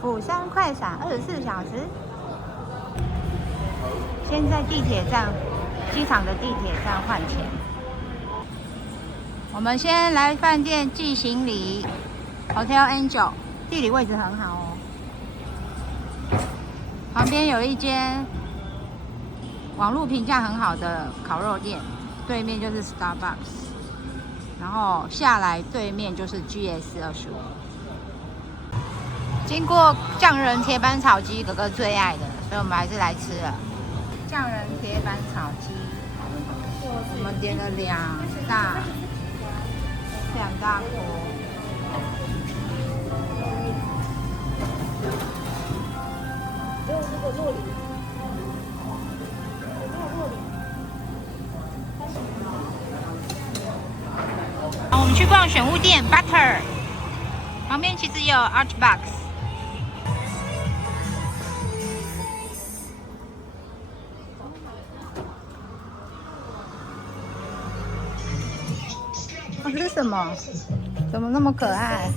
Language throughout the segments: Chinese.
釜山快闪24小时。先在地铁站，机场的地铁站换钱。我们先来饭店寄行李 ，Hotel Angel， 地理位置很好哦。旁边有一间网络评价很好的烤肉店，对面就是 Starbucks， 然后下来对面就是 GS25。经过匠人铁板炒鸡，哥哥最爱的，所以我们还是来吃了匠人铁板炒鸡。我们点了两大锅。我们去逛选物店 Butter， 旁边其实也有 Artbox。这是什么？怎么那么可爱？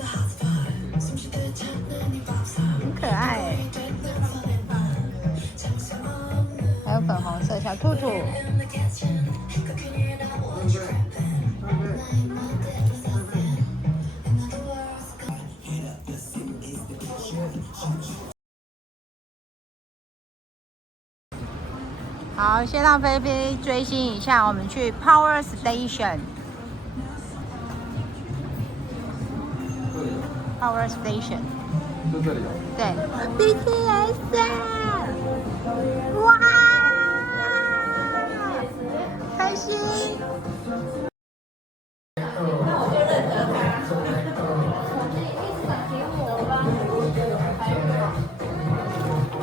很可爱哎！还有粉红色小兔兔。好，先让菲菲追星一下，我们去 Power Station。Power Station。就这里哦。对 ，BTS 哇，开心！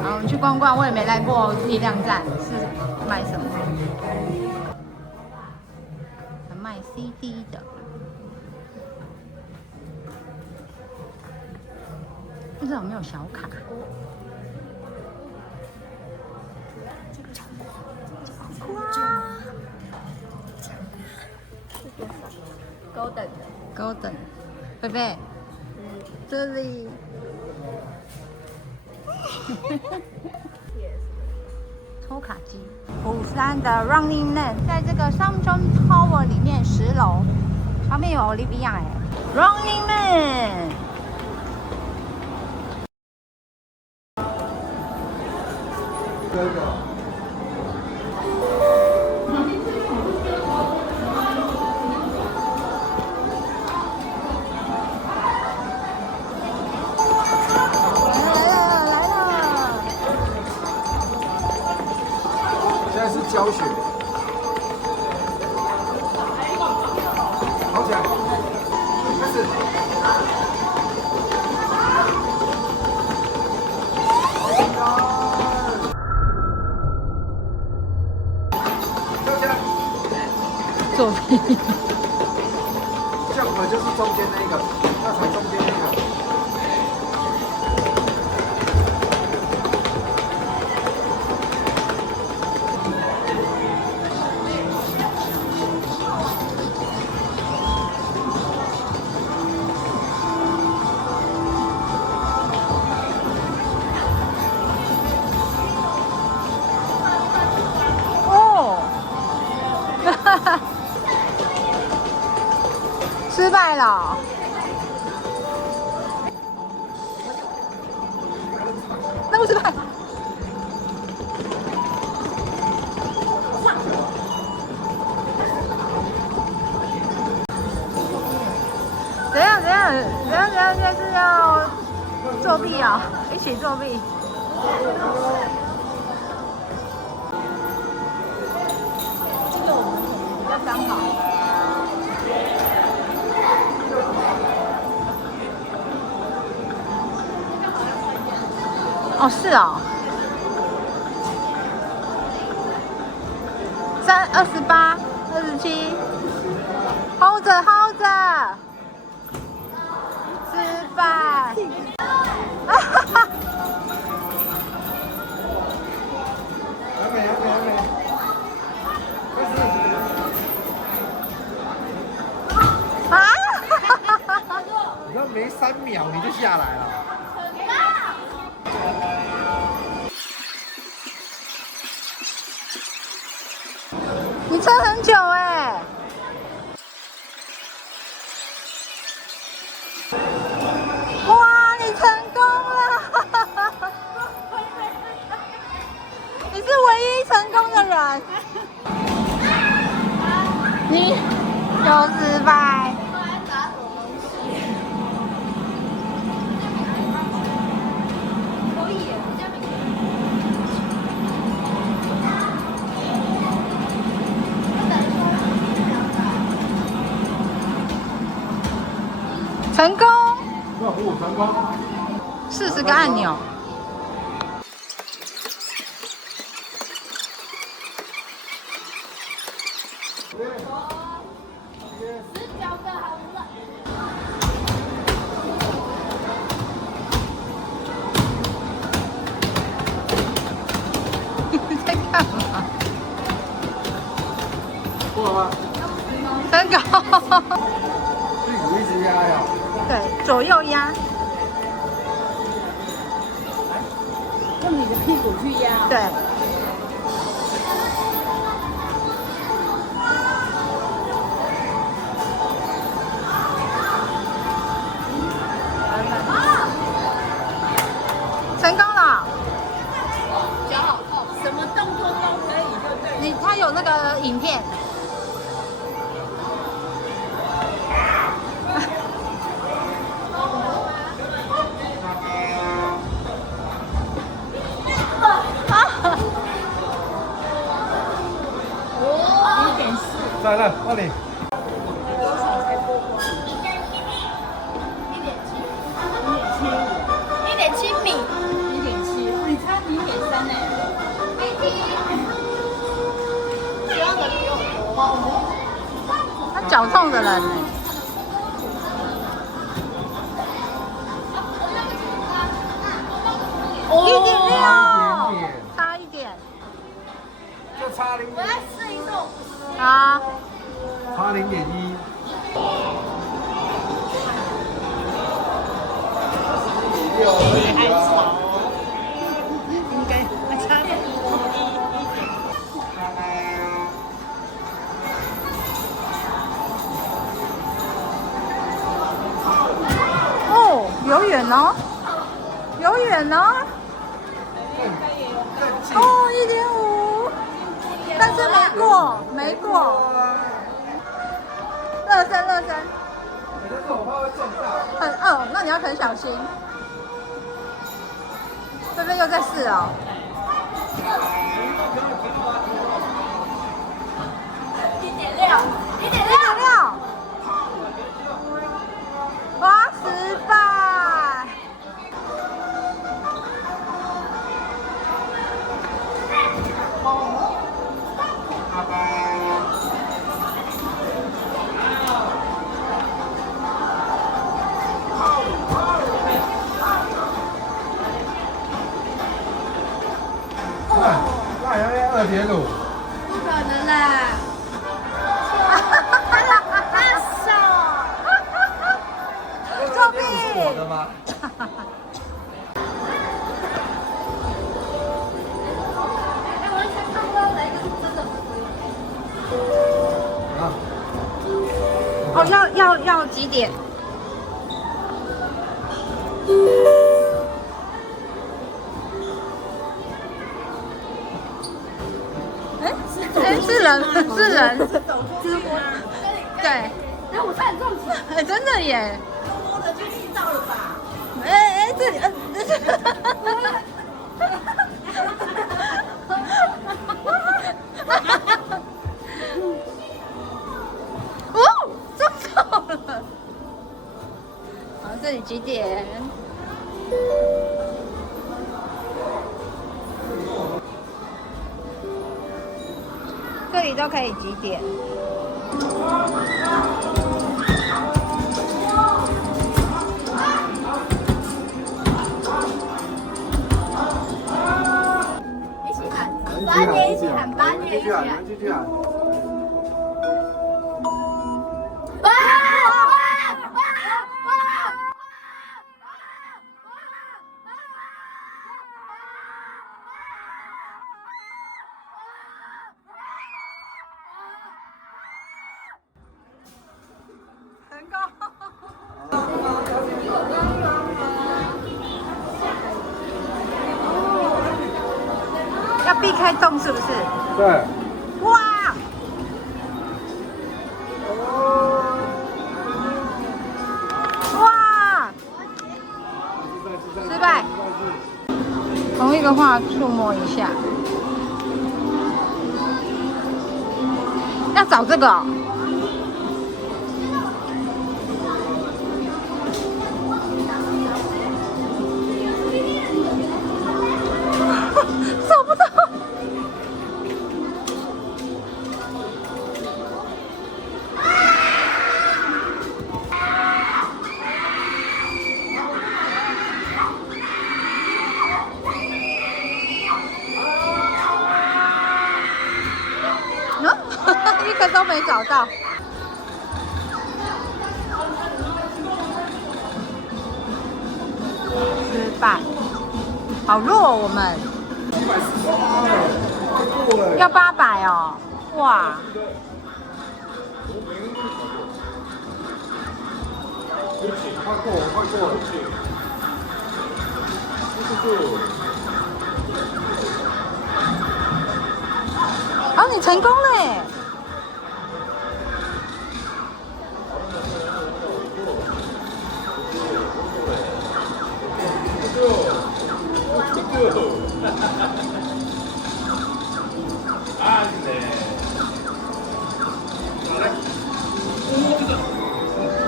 好，我们去逛逛，我也没来过力量站，是卖什么？卖 CD 的。不知道有没有小卡？哇 ！Golden， 贝贝，这里。抽卡机。釜山的 Running Man， 在这个三中 Tower 里面10楼，旁边有 Olivia 哎 ，Running Man。这个。来了！现在是教学。好起来，开始。作弊。这样我就是中间那个，那才中间那个。哦，哈哈。失败了，那不失败。怎样？现在是要作弊啊、一起作弊。这个我们要刚好。哦，是哦，28、27 ，hold 着，失败，哈哈，还没，开始。啊，你看没3秒你就下来了。成功成功。 ，40个按钮。你在干嘛？过了吗？很高。屁股一直压呀。对，左右压。用你的屁股去压。对。成功了。脚好痛，什么动作都可以，就对。他有那个影片。来来，帮你。多少才过关？1.7米。1.7，你差0.3呢。教的比我多。他脚痛的人呢？1.6，差一点。就差0.1。我要试一次。好。差0.1。还少哦，应该还差点。哦，有远哦，有远哦。哦，1.5，但是没过，没过。热身，热身。但是我怕会撞到。很那你要很小心。这边又在试哦。1.6，哇，10块。那还要2.5。不可能啦！作弊！我的吗？我以前看不到哪一个是真的不可以。哦，要几点？是人，是人。直播对。哎，我差点撞死。真的耶。多的就气到了吧？这里，哦，撞到了。好，这里几点？这里都可以几点？一起喊，8点一起喊，8点一起喊。继续喊。成功。要避开洞是不是？对。哇！哇！失败。同一个画触摸一下。要找这个哦。走不动。一个都没找到。失败，好弱我们。要800哦，哇！快过，快过！哦，你成功了耶！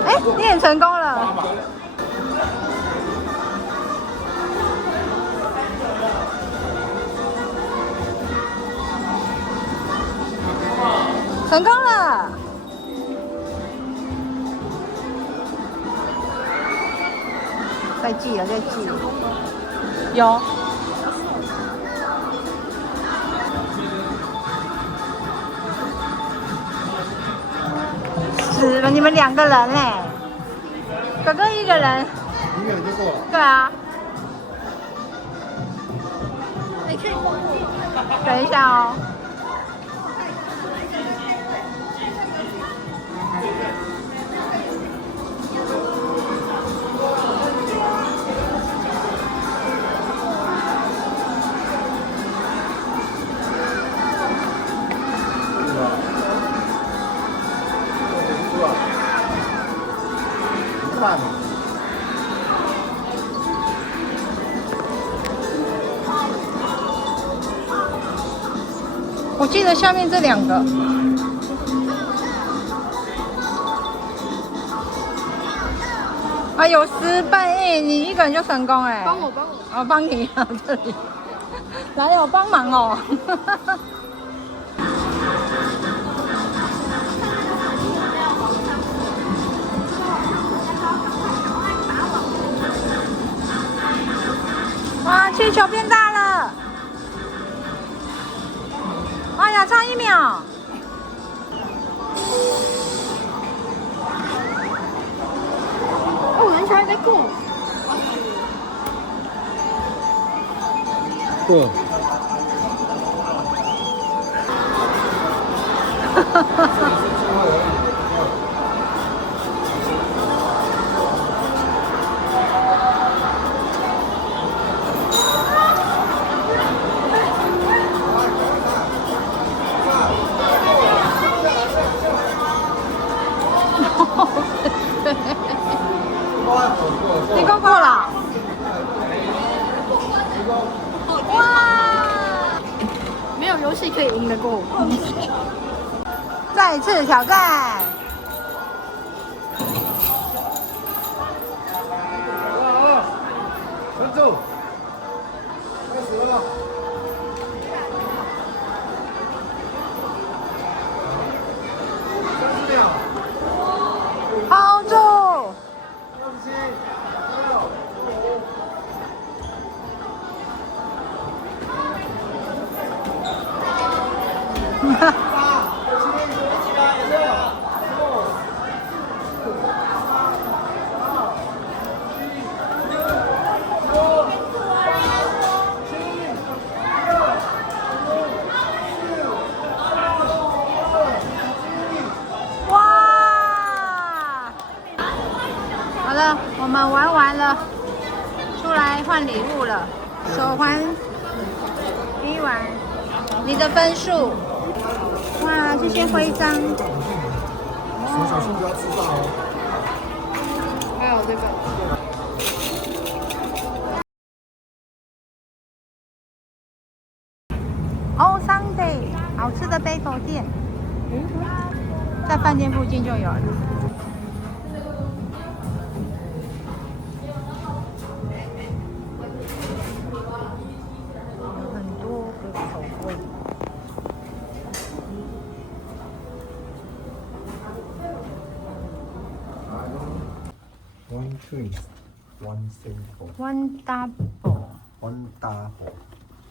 哎，你也成功了。成功了！再记了，再记了。有。死了，你们2个人嘞，哥哥1个人。1个人就过了。对啊。你可以帮我。等一下哦。慢嘛。我记得下面这2个。哎呦，失败！哎，你1个人就成功哎。帮我。我帮你啊，这里哪有帮忙哦？哇，气球变大了！哎呀，差1秒！哦，人才在过。过。你够过了。哇！没有游戏可以赢得过我。再次挑战。稳住！开始了。30秒。hold 住。37、哈。好了，我们玩完了，出来换礼物了。手环一完，你的分数。哇，这些徽章。小心不要吃到哦。还有这个。Oh Sunday， 好吃的贝狗店，在饭店附近就有了。有很多 Twins one single One double。 one double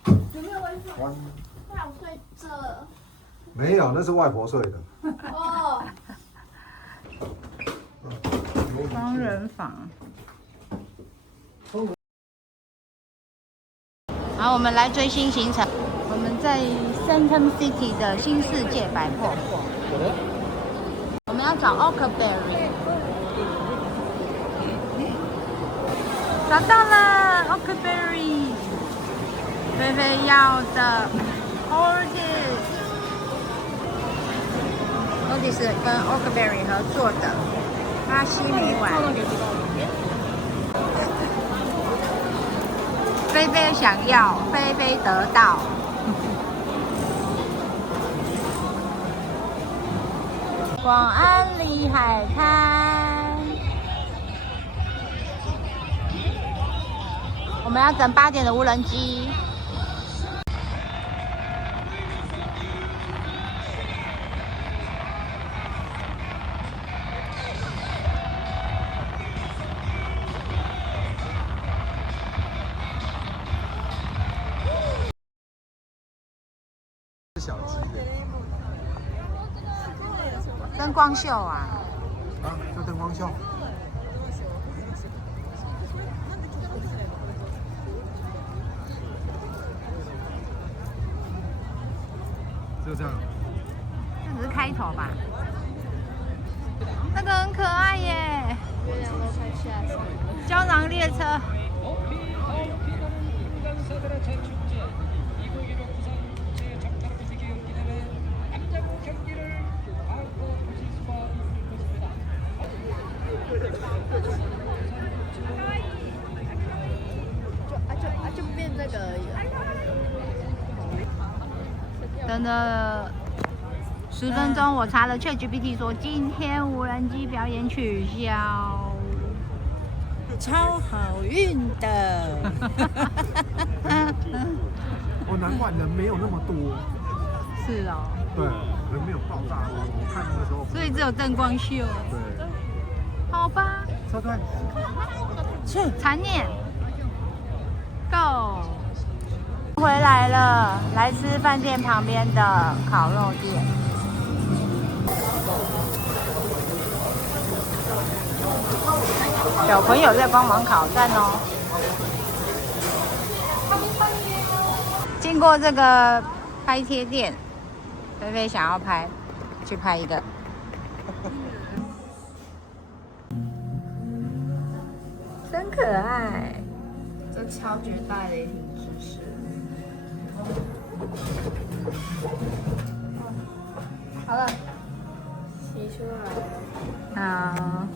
有没有微笑？ one 我想睡这。没有，那是外婆睡的。哦。双人房。好，我们来追新行程。我们在 Centum City 的新世界百货，我们要找 Oakberry。找到了 Oakberry， 菲菲要的 Otis 跟 Oakberry 合作的巴西米碗。菲菲想要，菲菲得到。广安里海滩，我们要等8点的无人机。小鸡灯光秀啊！啊，这灯光秀。就这样。这只是开头吧？那个很可爱耶！月亮都快下山了。胶囊列车。就变这个而已。等了10分钟，我查了 ChatGPT 说今天无人机表演取消。超好运的。哦，难怪人没有那么多。是哦。对，人没有爆炸多。我看那时候。所以只有灯光秀。对。好吧。车队。去。残念。Go。回来了，来吃饭店旁边的烤肉店。小朋友在帮忙烤蛋哦。经过这个拍贴店，菲菲想要拍，去拍一个。真可爱。这超绝大雷霆姿势。好了，洗出来了。好。